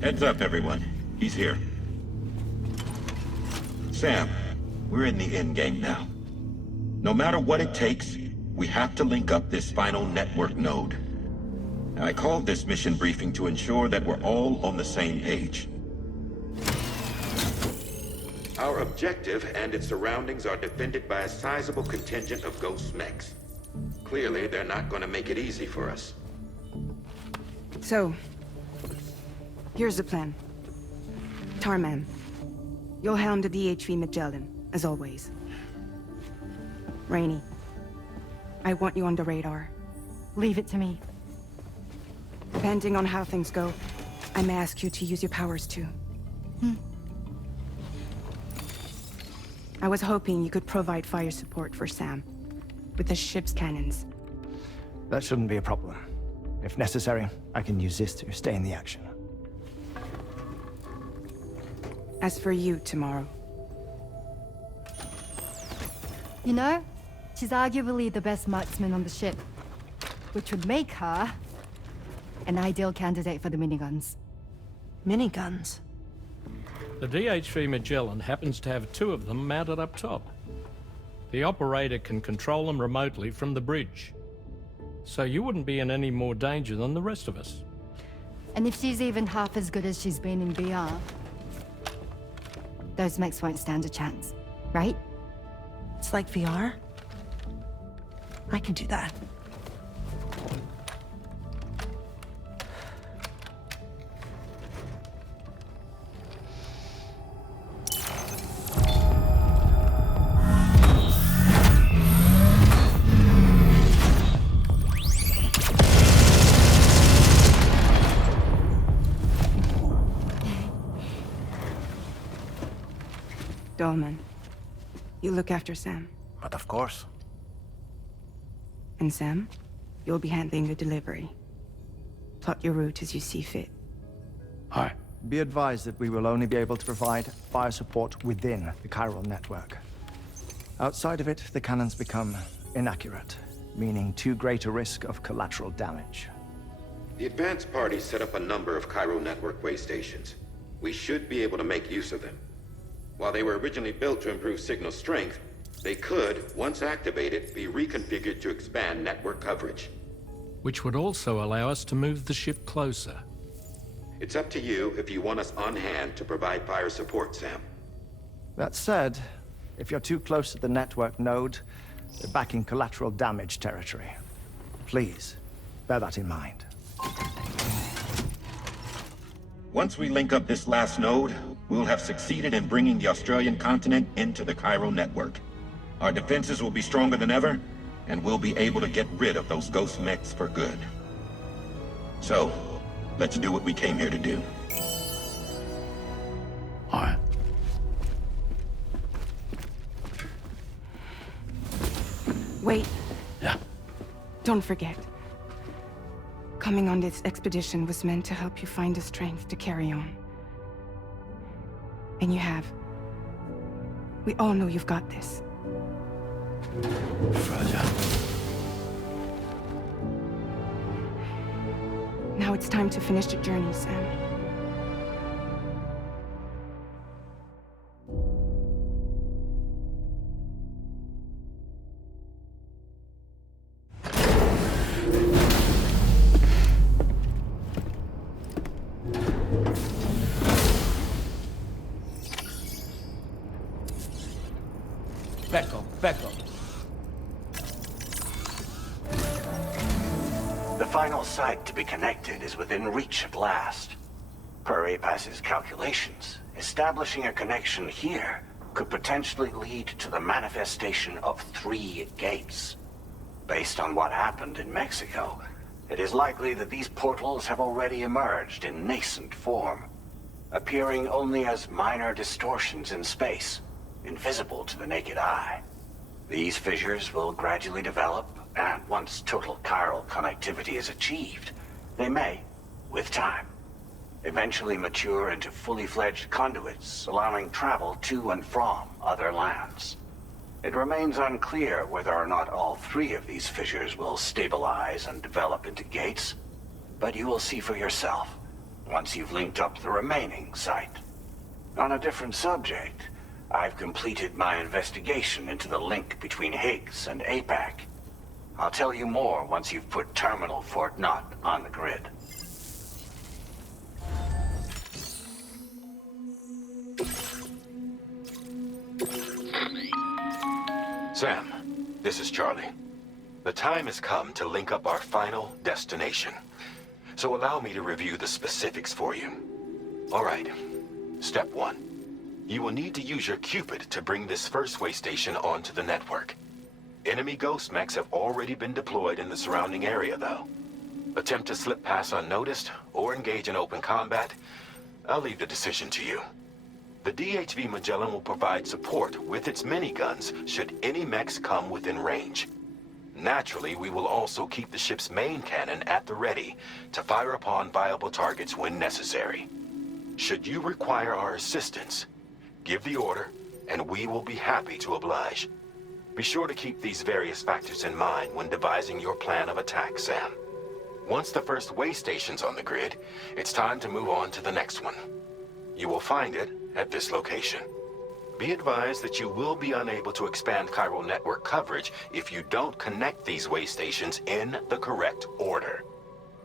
Heads up, everyone. He's here. Sam, we're in the endgame now. No matter what it takes, we have to link up this final network node. I called this mission briefing to ensure that we're all on the same page. Our objective and its surroundings are defended by a sizable contingent of ghost mechs. Clearly, they're not going to make it easy for us. So, here's the plan. Tarman, you'll helm the DHV Magellan, as always. Rainey, I want you on the radar. Leave it to me. Depending on how things go, I may ask you to use your powers too. I was hoping you could provide fire support for Sam, with the ship's cannons. That shouldn't be a problem. If necessary, I can use this to stay in the action. As for you, tomorrow. You know, she's arguably the best marksman on the ship, which would make her an ideal candidate for the miniguns. Miniguns? The DHV Magellan happens to have 2 of them mounted up top. The operator can control them remotely from the bridge. So you wouldn't be in any more danger than the rest of us. And if she's even half as good as she's been in BR, those mechs won't stand a chance, right? It's like VR. I can do that. Dolman, you look after Sam. But of course. And Sam, you'll be handling the delivery. Plot your route as you see fit. Aye. Be advised that we will only be able to provide fire support within the chiral network. Outside of it, the cannons become inaccurate, meaning too great a risk of collateral damage. The advanced party set up a number of chiral network way stations. We should be able to make use of them. While they were originally built to improve signal strength, they could, once activated, be reconfigured to expand network coverage. Which would also allow us to move the ship closer. It's up to you if you want us on hand to provide fire support, Sam. That said, if you're too close to the network node, you're back in collateral damage territory. Please, bear that in mind. Once we link up this last node, we'll have succeeded in bringing the Australian continent into the chiral network. Our defenses will be stronger than ever, and we'll be able to get rid of those ghost mechs for good. So, let's do what we came here to do. All right. Wait. Yeah. Don't forget. Coming on this expedition was meant to help you find the strength to carry on. And you have. We all know you've got this. Fragile. Now it's time to finish the journey, Sam. Back up. The final site to be connected is within reach at last. Per APAS's calculations, establishing a connection here could potentially lead to the manifestation of 3 gates. Based on what happened in Mexico, it is likely that these portals have already emerged in nascent form, appearing only as minor distortions in space, invisible to the naked eye. These fissures will gradually develop, and once total chiral connectivity is achieved, they may, with time, eventually mature into fully fledged conduits, allowing travel to and from other lands. It remains unclear whether or not all 3 of these fissures will stabilize and develop into gates, but you will see for yourself once you've linked up the remaining site. On a different subject, I've completed my investigation into the link between Higgs and APAC. I'll tell you more once you've put Terminal Fort Knott on the grid. Sam, this is Charlie. The time has come to link up our final destination. So allow me to review the specifics for you. All right. Step 1. You will need to use your Cupid to bring this first way station onto the network. Enemy ghost mechs have already been deployed in the surrounding area, though. Attempt to slip past unnoticed or engage in open combat, I'll leave the decision to you. The DHV Magellan will provide support with its miniguns should any mechs come within range. Naturally, we will also keep the ship's main cannon at the ready to fire upon viable targets when necessary. Should you require our assistance, give the order, and we will be happy to oblige. Be sure to keep these various factors in mind when devising your plan of attack, Sam. Once the first way station's on the grid, it's time to move on to the next one. You will find it at this location. Be advised that you will be unable to expand chiral network coverage if you don't connect these way stations in the correct order.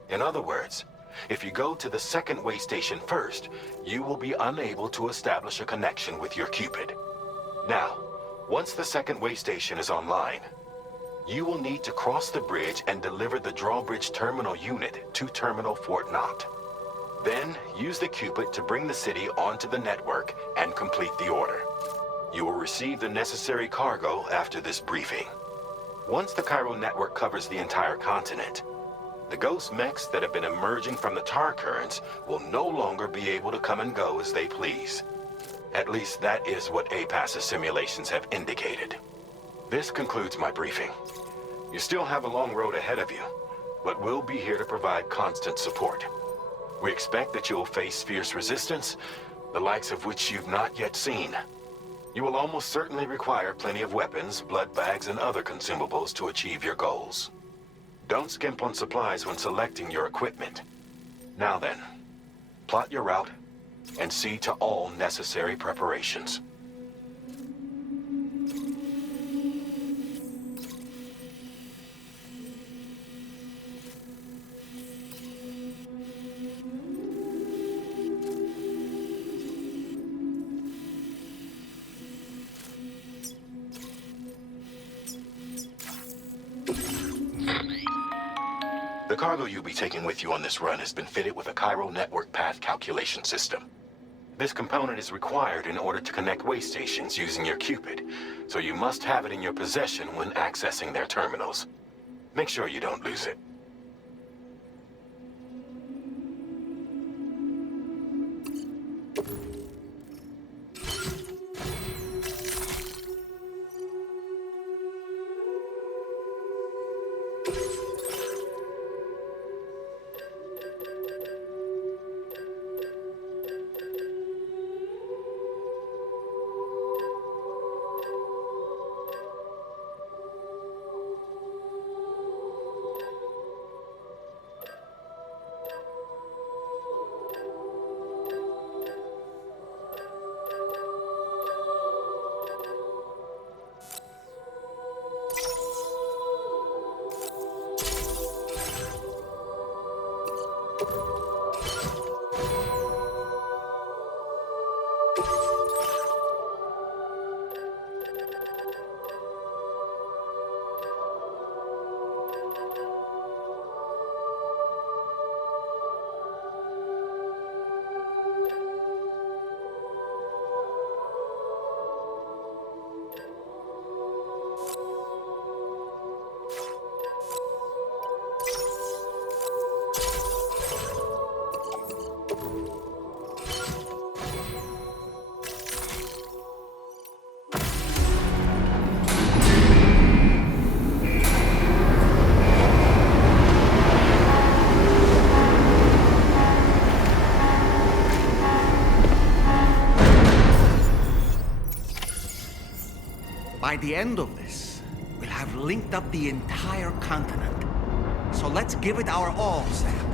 In other words, if you go to the second way station first, you will be unable to establish a connection with your Cupid. Now, once the second way station is online, you will need to cross the bridge and deliver the drawbridge terminal unit to Terminal Fort Knott. Then, use the Cupid to bring the city onto the network and complete the order. You will receive the necessary cargo after this briefing. Once the chiral network covers the entire continent, the ghost mechs that have been emerging from the tar currents will no longer be able to come and go as they please. At least that is what APAS's simulations have indicated. This concludes my briefing. You still have a long road ahead of you, but we'll be here to provide constant support. We expect that you'll face fierce resistance, the likes of which you've not yet seen. You will almost certainly require plenty of weapons, blood bags, and other consumables to achieve your goals. Don't skimp on supplies when selecting your equipment. Now then, plot your route and see to all necessary preparations. The cargo you'll be taking with you on this run has been fitted with a chiral network path calculation system. This component is required in order to connect way stations using your Cupid, so you must have it in your possession when accessing their terminals. Make sure you don't lose it. By the end of this, we'll have linked up the entire continent. So let's give it our all, Sam.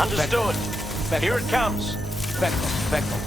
Understood. Here it comes. Vector.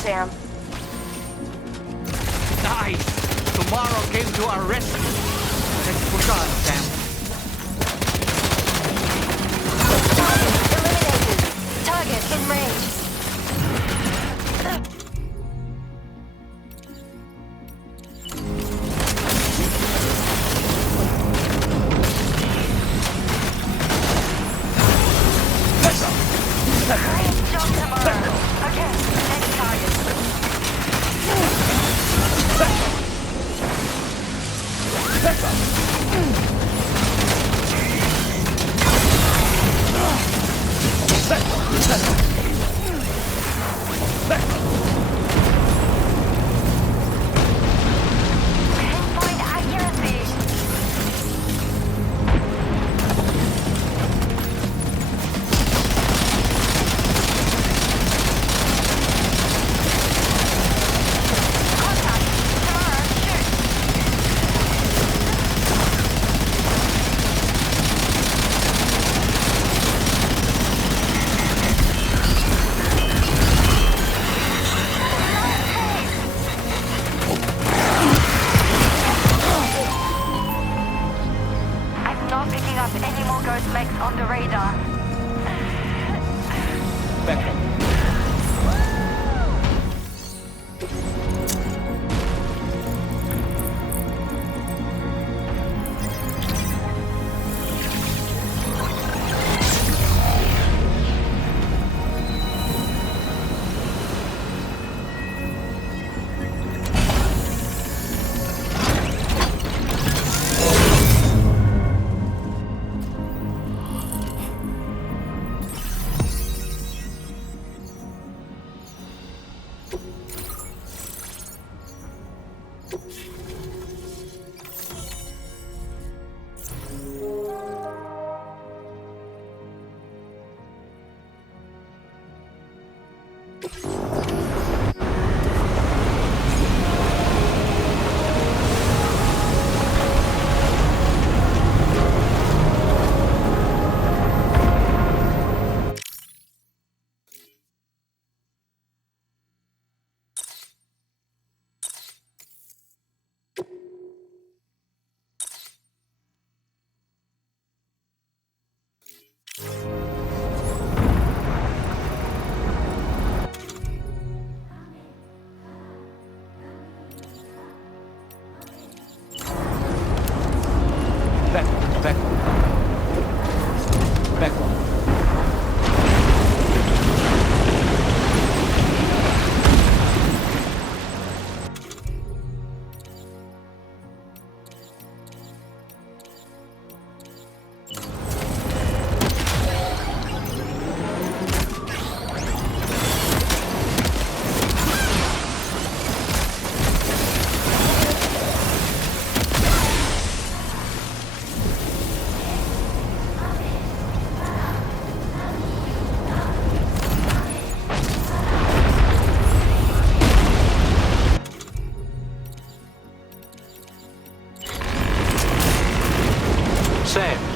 Sam. Nice! Tomorrow came to our rescue. Let's push on, Sam. Eliminated. Target in range. Great job tomorrow. Okay, next target. Pinpoint accuracy. Contact. Tomorrow, shoot. I'm not picking up any more ghost mechs on the radar.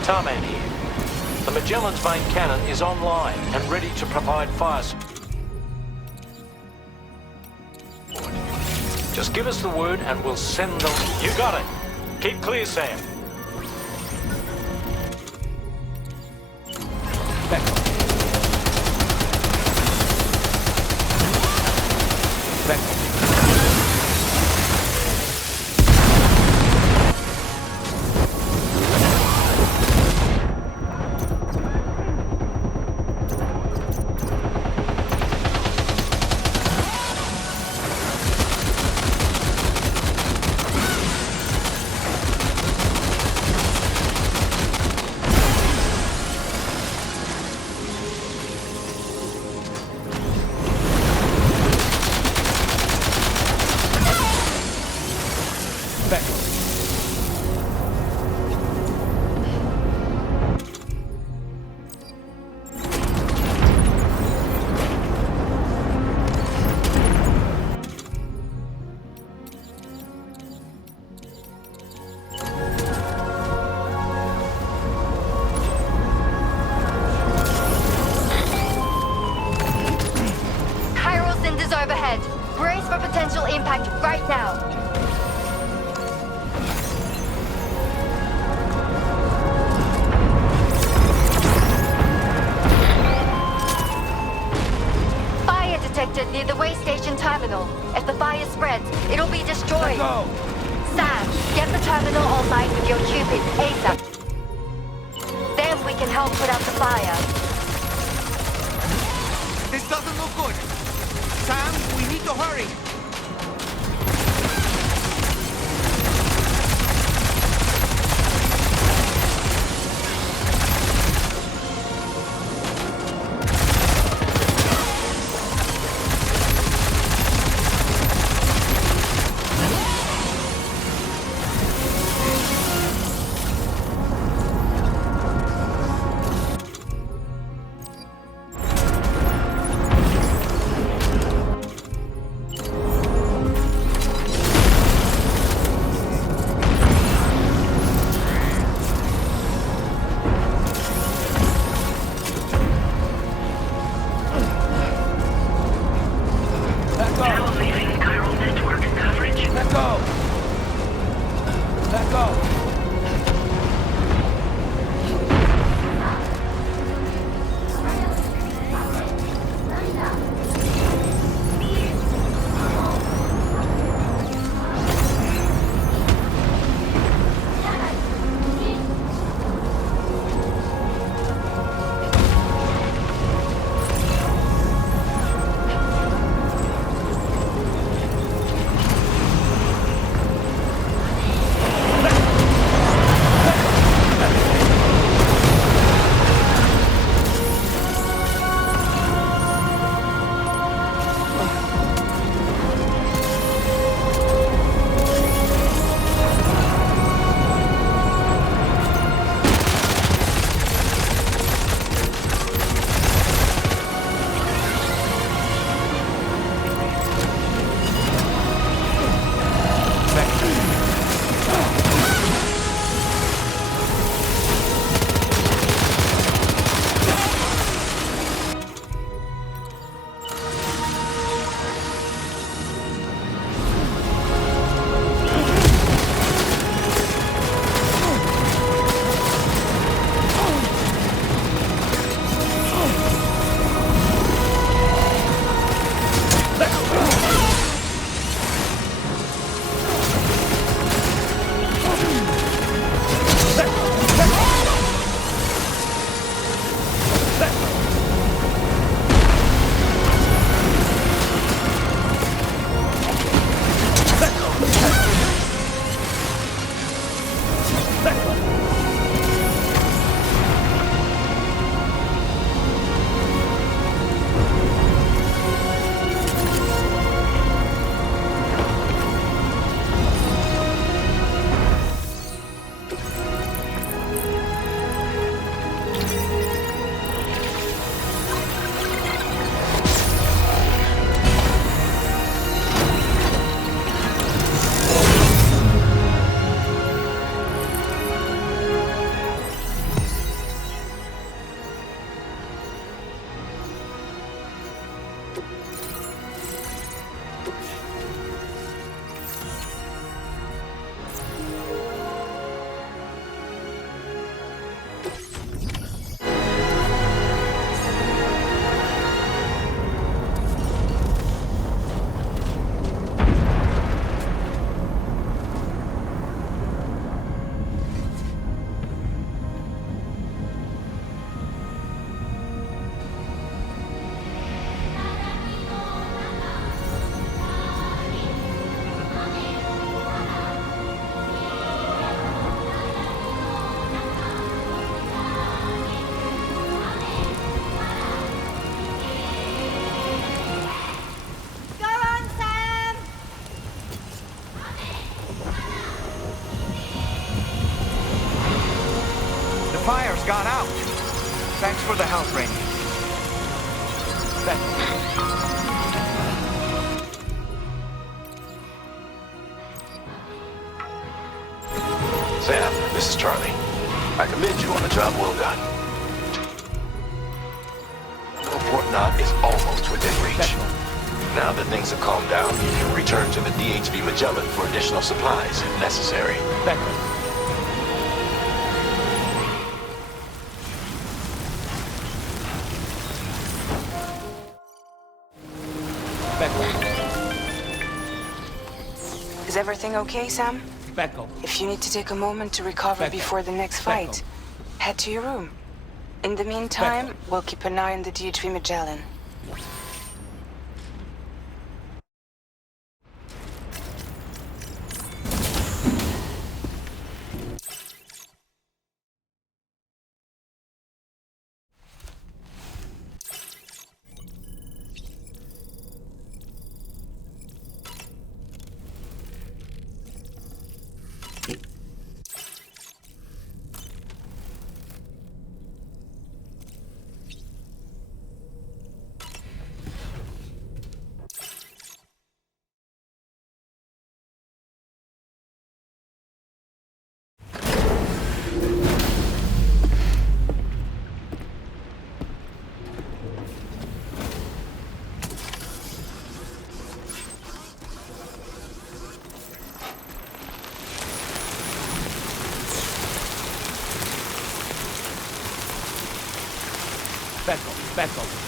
Tarman here. The Magellan's main cannon is online and ready to provide fire support. Just give us the word and we'll send them. You got it. Keep clear, Sam. Back. Back. Overhead. Brace for potential impact right now. Fire detected near the way station terminal. If the fire spreads, it'll be destroyed. Go. Sam, get the terminal online with your Cupid ASAP. Then we can help put out the fire. This doesn't look good. Sam, we need to hurry. fire's gone out. Thanks for the help, Rainy. Sam, this is Charlie. I commend you on a job well done. Fort Knot is almost within reach. Now that things have calmed down, you can return to the DHV Magellan for additional supplies if necessary. Is everything okay, Sam? If you need to take a moment to recover before the next fight, head to your room. In the meantime, we'll keep an eye on the DHV Magellan. Back up.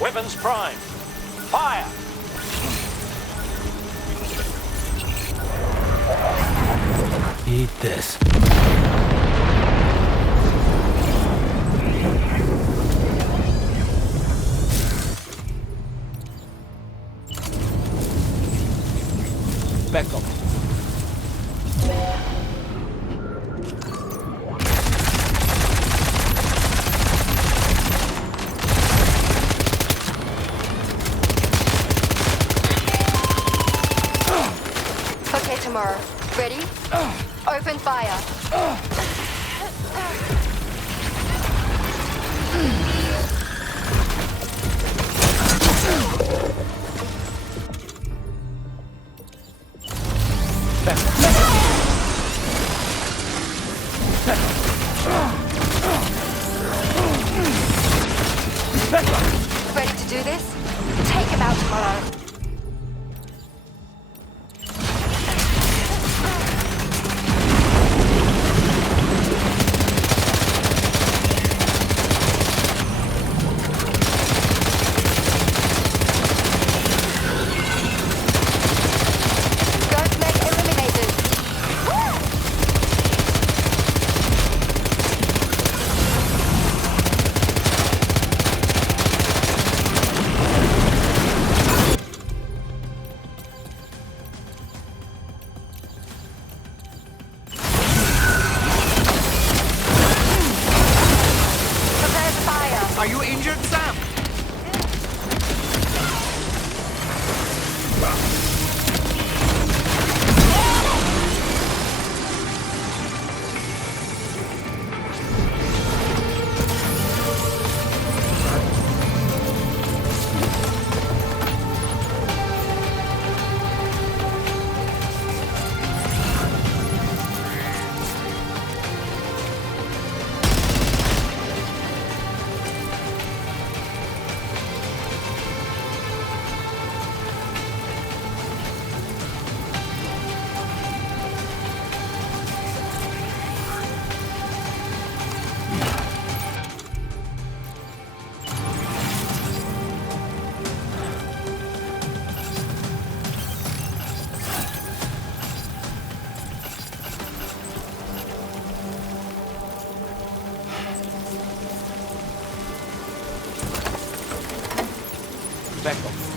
Weapons prime. Fire! Eat this. Back up. Okay, Tomorrow. Ready? Open fire. Ready to do this? Take him out, Tomorrow. Back off.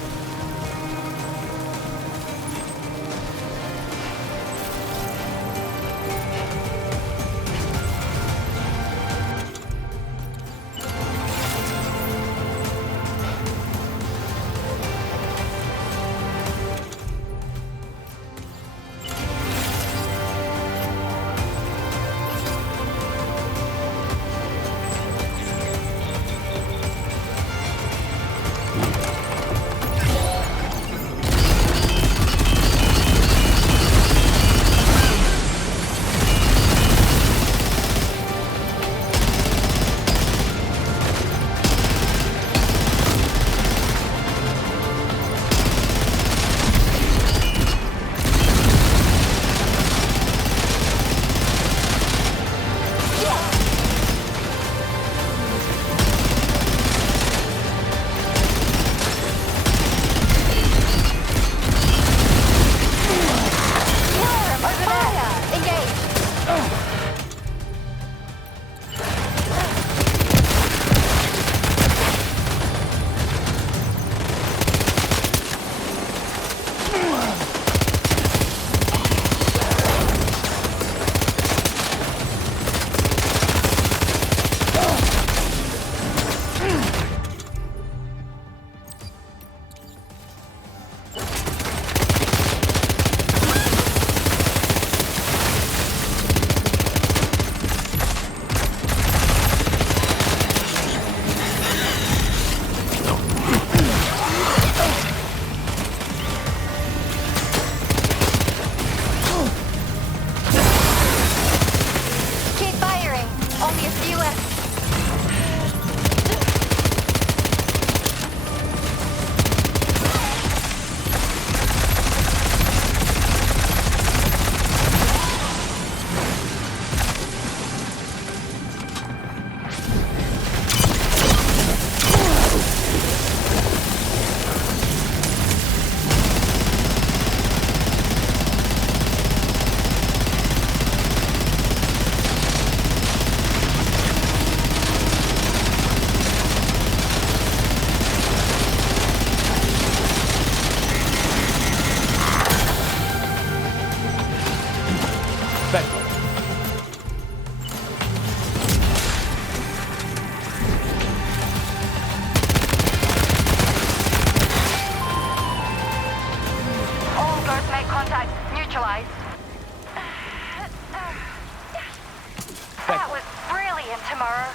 That was brilliant, Tomorrow.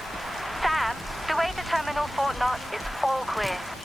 Sam, the way to Terminal Fort Knox is all clear.